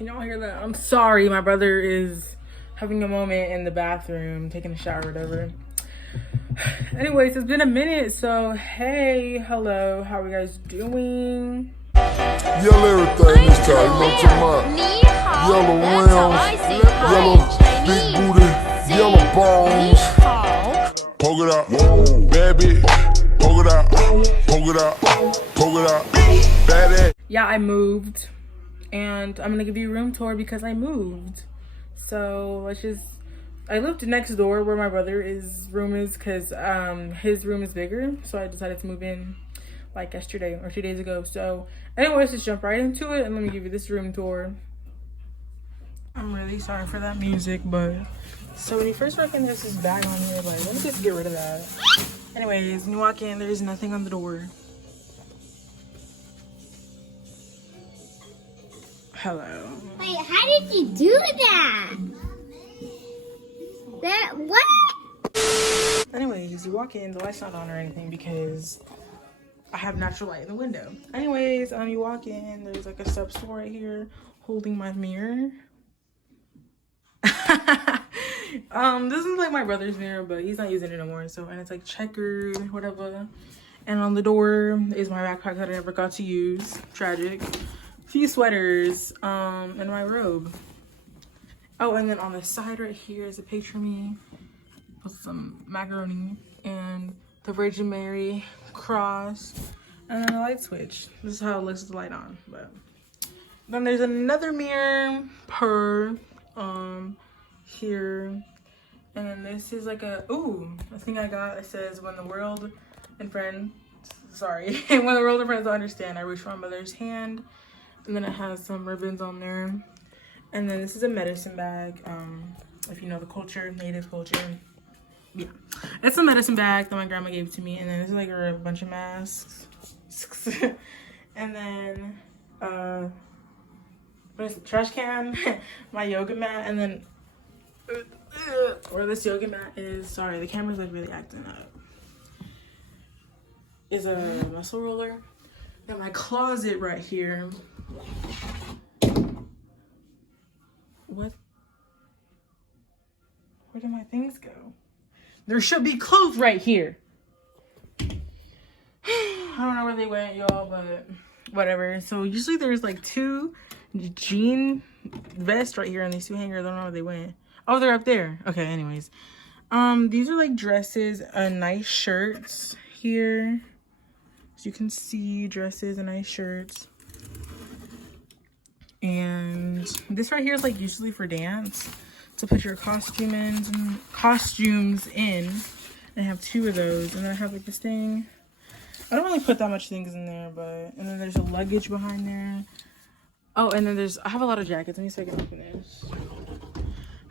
Can y'all hear that? I'm sorry, my brother is having a moment in the bathroom, taking a shower or whatever. Anyways, it's been a minute, so hey, hello, how are you guys doing? Yell everything this time, you know what I'm talking about? Yellow rims, yellow big booty, yellow balls. Poke it out, bad bitch. Poke it out, poke it out, poke it out, bad ass. Yeah, I moved, and I'm gonna give you a room tour because I moved. So I lived next door where my brother's room is because his room is bigger, so I decided to move in like yesterday or 2 days ago. So anyways, let's jump right into it and let me give you this room tour. I'm really sorry for that music, but so when you first walk in, there's this bag on here, like let me just get rid of that. Anyways, when you walk in, there's nothing on the door. Hello. Wait, how did you do that? What? Anyways, you walk in, the light's not on or anything because I have natural light in the window. Anyways, you walk in, there's like a sub stool right here holding my mirror. This is like my brother's mirror, but he's not using it anymore. So, and it's like checkered, whatever. And on the door is my backpack that I never got to use. Tragic. Few sweaters, and my robe. Oh, and then on the side right here is a picture of me with some macaroni and the Virgin Mary cross and then a light switch. This is how it looks with the light on. But then there's another mirror here, and then this is like a thing I got. It says when the world and friends don't understand, I reach for my mother's hand. And then it has some ribbons on there. And then this is a medicine bag. If you know the culture, native culture. Yeah. It's a medicine bag that my grandma gave to me. And then this is like a bunch of masks. And then, what is it? Trash can. My yoga mat. And then, where this yoga mat is, sorry, the camera's like really acting up, is a muscle roller. And my closet right here. What? Where did my things go? There should be clothes right here. I don't know where they went, y'all, but whatever. So usually there's like 2 jean vests right here on these 2 hangers. I don't know where they went. Oh, they're up there. Okay, anyways. These are like dresses and nice shirts here. As you can see, dresses and nice shirts. And this right here is like usually for dance, to put your costumes in. I have 2 of those, and then I have like this thing. I don't really put that much things in there, but and then there's a luggage behind there. Oh, and then I have a lot of jackets. Let me see if I can open this.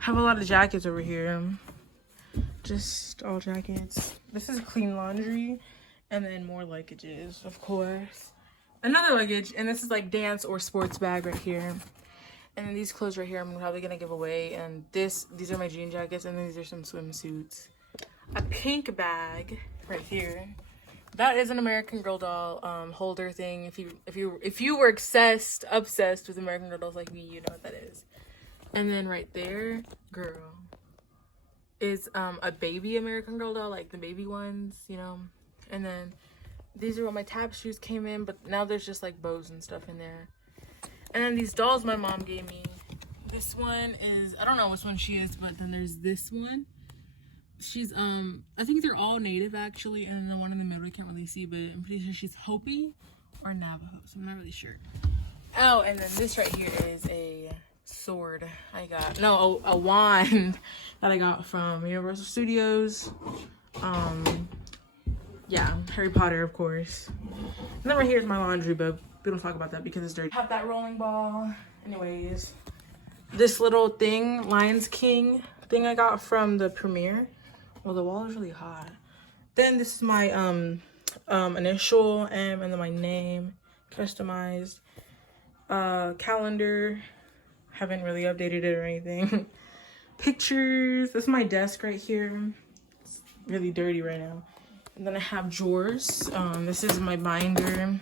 I have a lot of jackets over here. Just all jackets. This is clean laundry, and then more luggages, of course. Another luggage, and this is like dance or sports bag right here. And then these clothes right here I'm probably gonna give away. And these are my jean jackets, and then these are some swimsuits. A pink bag right here. That is an American Girl doll holder thing. If you were obsessed with American Girl dolls like me, you know what that is. And then right there, girl, is a baby American Girl doll, like the baby ones, you know. And then these are what my tap shoes came in, but now there's just like bows and stuff in there. And then these dolls my mom gave me. This one is, I don't know which one she is, but then there's this one. She's, I think they're all native actually. And then the one in the middle, I can't really see, but I'm pretty sure she's Hopi or Navajo, so I'm not really sure. Oh, and then this right here is a sword a wand that I got from Universal Studios. Yeah, Harry Potter, of course. And then right here is my laundry, but we don't talk about that because it's dirty. I have that rolling ball. Anyways, this little thing, Lions King thing I got from the premiere. Well, the wall is really hot. Then this is my initial M and then my name, customized. Calendar. Haven't really updated it or anything. Pictures. This is my desk right here. It's really dirty right now. And then I have drawers. This is my binder.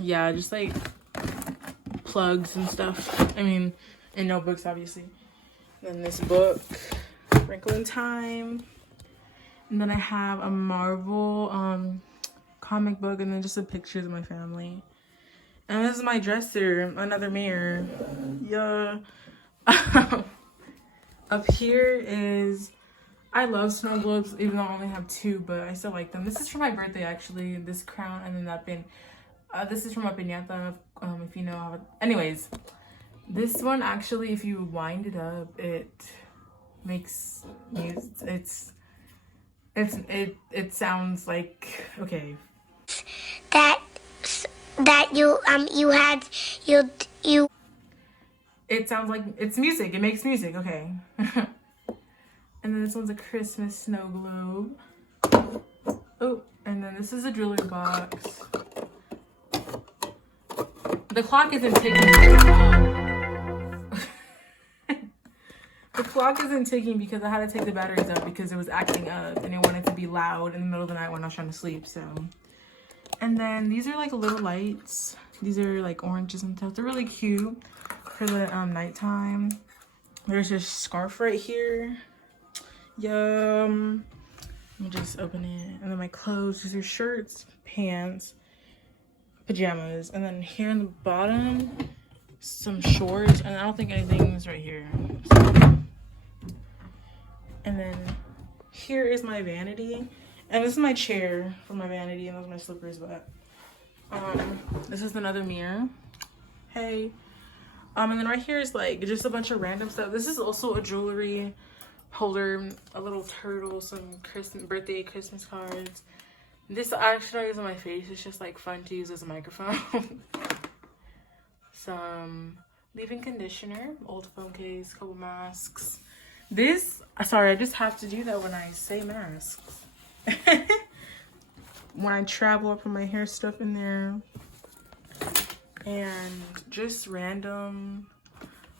Yeah, just like plugs and stuff. I mean, and notebooks, obviously. Then this book, Wrinkle in Time. And then I have a Marvel comic book, and then just some pictures of my family. And this is my dresser, another mirror. Yeah. Up here is, I love snow globes, even though I only have 2, but I still like them. This is for my birthday, actually. This crown, and then that pin. This is from a piñata, if you know how it... Anyways, this one, actually, if you wind it up, it makes music. It sounds like, okay. That you had It sounds like it's music. It makes music. Okay. And then this one's a Christmas snow globe. Oh, and then this is a jewelry box. The clock isn't ticking. The clock isn't ticking because I had to take the batteries out because it was acting up and it wanted to be loud in the middle of the night when I was trying to sleep. So, and then these are like little lights. These are like oranges and stuff. They're really cute for the nighttime. There's this scarf right here. Yum. Let me just open it. And then my clothes. These are shirts, pants, pajamas. And then here in the bottom, some shorts. And I don't think anything's right here. So. And then here is my vanity. And this is my chair for my vanity. And those are my slippers. But this is another mirror. Hey. And then right here is like just a bunch of random stuff. This is also a jewelry holder, a little turtle, some birthday Christmas cards. This actually is on my face. It's just like fun to use as a microphone. Some leave-in conditioner, old phone case, couple masks. This, sorry, I just have to do that when I say masks. When I travel, I put my hair stuff in there. And just random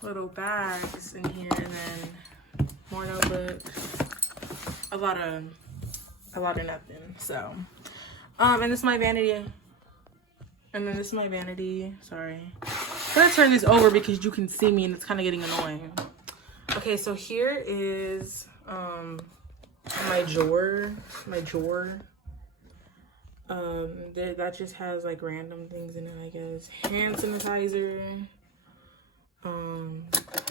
little bags in here, and then more notebooks. A lot of nothing. So, and this is my vanity. And then this is my vanity. Sorry. I'm gonna turn this over because you can see me and it's kind of getting annoying. Okay, so here is my drawer. That just has like random things in it, I guess. Hand sanitizer,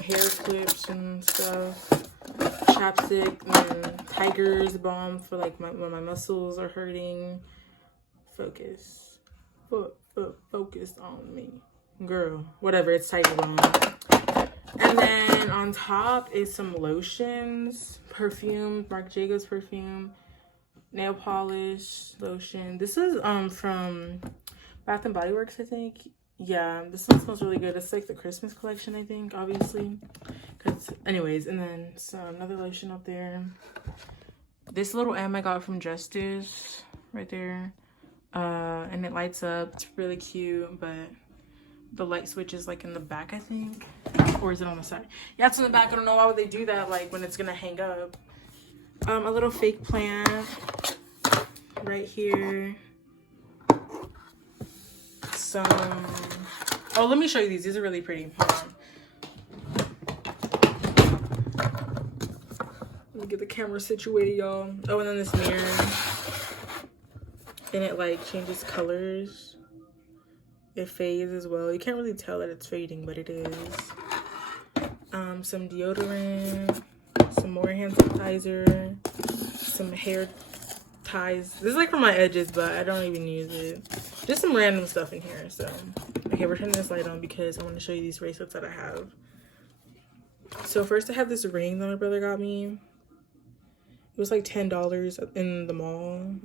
hair clips and stuff, chapstick, and Tiger's balm for like when my muscles are hurting. Focus on me, girl. Whatever, it's Tiger balm. And then on top is some lotions, perfume, Marc Jacobs perfume, nail polish, lotion. This is from Bath and Body Works, I think. Yeah, this one smells really good. It's like the Christmas collection, I think, obviously. Anyways, and then so another lotion up there. This little M I got from Justice right there. And it lights up. It's really cute, but the light switch is like in the back, I think. Or is it on the side? Yeah, it's in the back. I don't know why would they do that, like when it's gonna hang up. A little fake plant right here. Some, oh, let me show you these. These are really pretty. Hold on. Let me get the camera situated, y'all. Oh, and then this mirror. And it like changes colors. It fades as well. You can't really tell that it's fading, but it is. Some deodorant, some more hand sanitizer, some hair ties. This is like for my edges, but I don't even use it. Just some random stuff in here. So, okay, we're turning this light on because I want to show you these bracelets that I have. So first I have this ring that my brother got me. It was like $10 in the mall.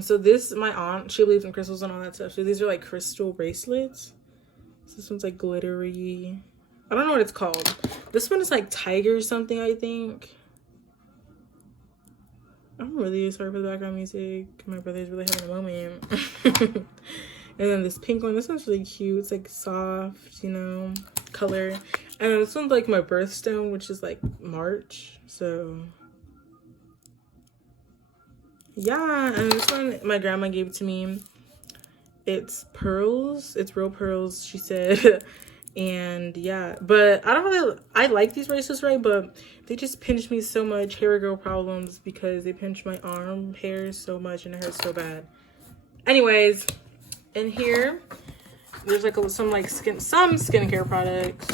So this, my aunt, she believes in crystals and all that stuff. So these are like crystal bracelets. So this one's like glittery. I don't know what it's called. This one is like tiger something, I think. I'm really sorry for the background music. My brother's really having a moment. And then this pink one, this one's really cute. It's like soft, you know, color. And then this one's like my birthstone, which is like March. So yeah, and this one my grandma gave to me. it's pearls. It's real pearls, she said. And yeah, but I like these bracelets, right? But they just pinch me so much, hair girl problems, because they pinch my arm hairs so much and it hurts so bad. Anyways, in here, there's like some skincare products.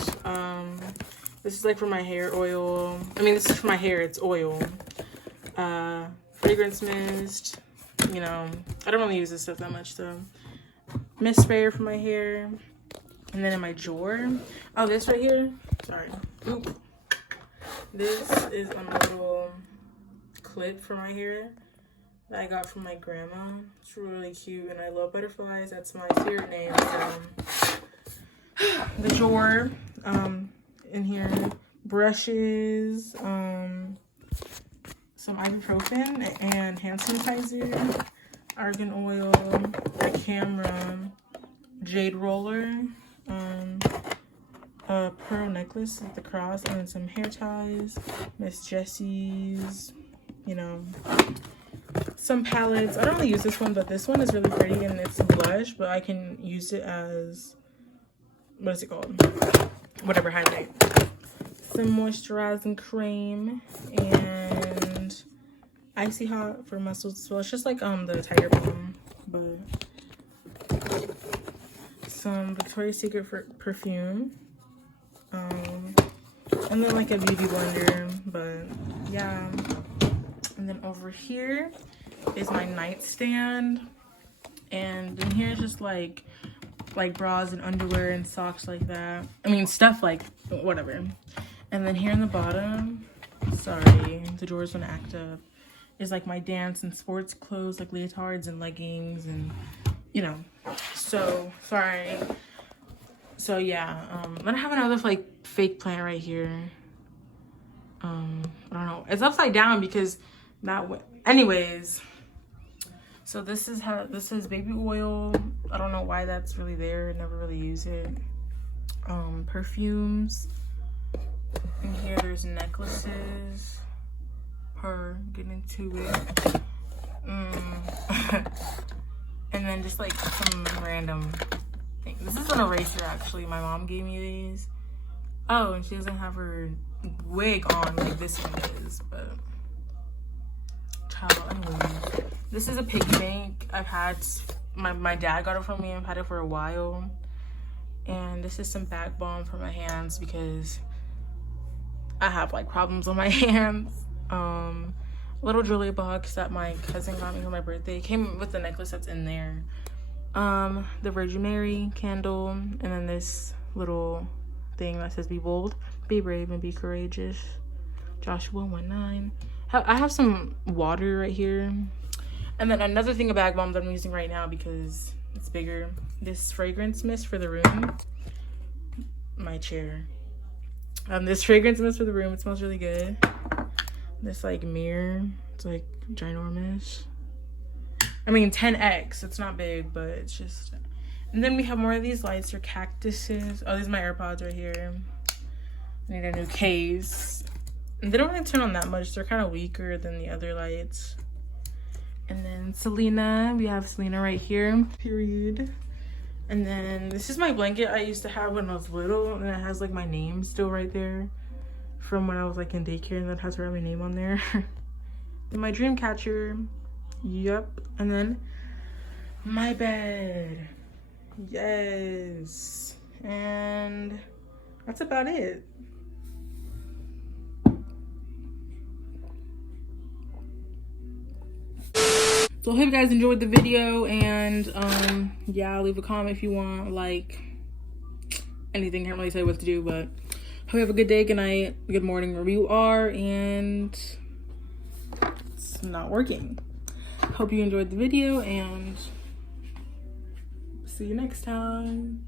This is like for my hair oil. I mean, this is for my hair, it's oil. Fragrance mist, you know, I don't really use this stuff that much though. Mist sprayer for my hair. And then in my drawer, oh, this right here, sorry, oop. This is a little clip for my hair that I got from my grandma. It's really cute, and I love butterflies. That's my favorite name. The drawer, in here, brushes, some ibuprofen and hand sanitizer, argan oil, a camera, jade roller, a pearl necklace with the cross, and then some hair ties, Miss Jessie's, you know, some palettes. I don't really use this one, but this one is really pretty, and it's a blush, but I can use it as, what is it called? Whatever highlight. Some moisturizing cream and Icy Hot for muscles as well. It's just like the Tiger Balm, but some Victoria's Secret for perfume, and then like a beauty blender. But yeah, and then over here is my nightstand, and in here is just like bras and underwear and socks like that. I mean, stuff like whatever. And then here in the bottom, sorry, the drawers gonna act up, is like my dance and sports clothes, like leotards and leggings, and you know. So sorry. So yeah, then I have another like fake plant right here. I don't know, it's upside down because that way. Anyways, so this is baby oil. I don't know why that's really there. I never really use it. Perfumes. In here there's necklaces. Get into it. And then just like some random thing. This is an eraser actually. My mom gave me these. Oh, and she doesn't have her wig on like this one is, but child, anyways. This is a piggy bank. I've had, my dad got it from me. I've had it for a while. And this is some back balm for my hands because I have like problems on my hands. Little jewelry box that my cousin got me for my birthday. It came with the necklace that's in there. The Virgin Mary candle, and then this little thing that says be bold, be brave, and be courageous. Joshua 1:9. I have some water right here. And then another thing, a bag balm that I'm using right now because it's bigger. This fragrance mist for the room. My chair. This fragrance mist for the room. It smells really good. This like mirror, it's like ginormous. I mean 10x, it's not big, but it's just. And then we have more of these lights or cactuses. Oh, these are my AirPods right here. I need a new case. And they don't really turn on that much. They're kind of weaker than the other lights. And then Selena, we have Selena right here, period. And then this is my blanket I used to have when I was little, and it has like my name still right there from when I was like in daycare, and that has her other name on there. Then my dream catcher, yep. And then my bed, yes. And that's about it. So I hope you guys enjoyed the video, and yeah, leave a comment if you want, like anything. Can't really say what to do, but hope you have a good day, good night, good morning, wherever you are. And it's not working. Hope you enjoyed the video, and see you next time.